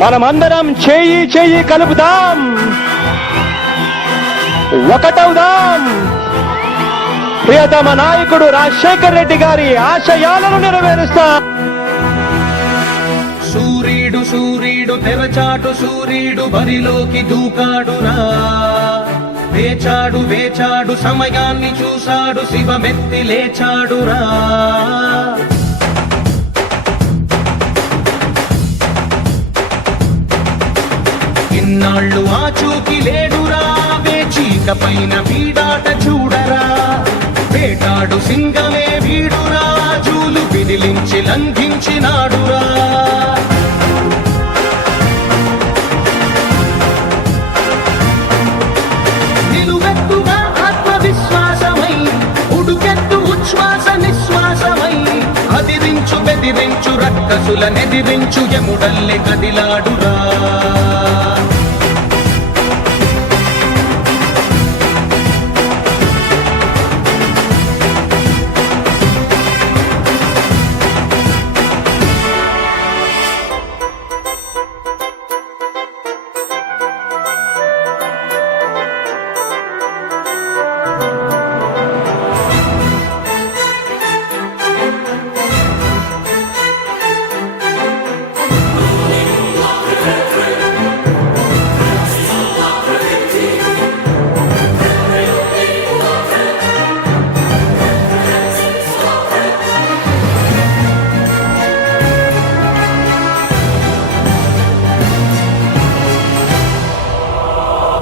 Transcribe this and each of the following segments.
మనమందరం చేయి చేయి కలుపుదాం, ఒకటవుదాం. ప్రియతమ నాయకుడు రాజశేఖర్ రెడ్డి గారి ఆశయాలను నెరవేరుస్తాం. సూర్యుడు సూర్యుడు తెరచాటు సూర్యుడు బరిలోకి దూకాడురా. వేచాడు వేచాడు సమయాన్ని చూశాడు శివమెత్తి లేచాడురా. ఇన్నాళ్ళు ఆచూకి లేడురా. వేచీక పైన వీడాట చూడరా. వేటాడు సింగమే వీడురా. జూలు విదిలించి లంఘించినాడురా. నిలువెత్తుగా ఆత్మవిశ్వాసమై ఉడుకెత్తు ఉచ్ఛ్వాస నిశ్వాసమై అదిరించు బెదిరించు రక్కసుల నెదిరించు యముడల్లె కదిలాడురా.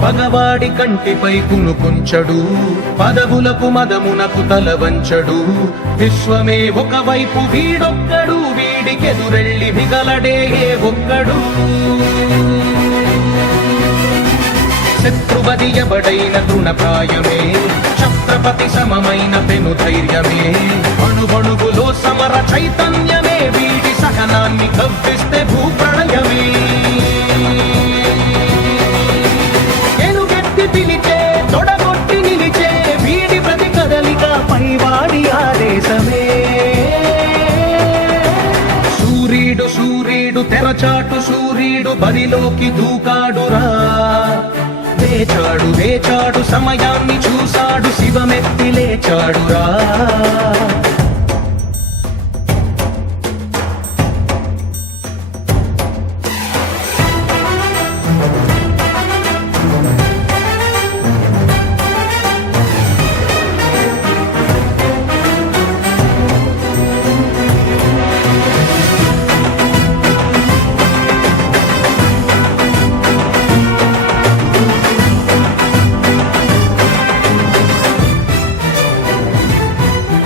పగవాడి కంటిపై కునుకుంచడు. పదవులకు మదమునకు తల వంచడు. విశ్వమే ఒకవైపు వీడొక్కడు. వీడికెదురెళ్ళి మిగలడే ఒక్కడు. శత్రువది ఎవడైన తృణప్రాయమే. ఛత్రపతి సమమైన పెను ధైర్యమే. అణువణువులో సమర చైతన్యమే. వీడి సహనాన్ని కవ్విస్తే భూప్రళయమే. పిలిచే తొడగొట్టి నిలిచే వీడి ప్రతి కదలిక పైవాడి ఆదేశమే. సూర్యుడు సూర్యుడు తెరచాటు సూర్యుడు బరిలోకి దూకాడురా. వేచాడు వేచాడు సమయాన్ని చూశాడు శివమెత్తి లేచాడురా.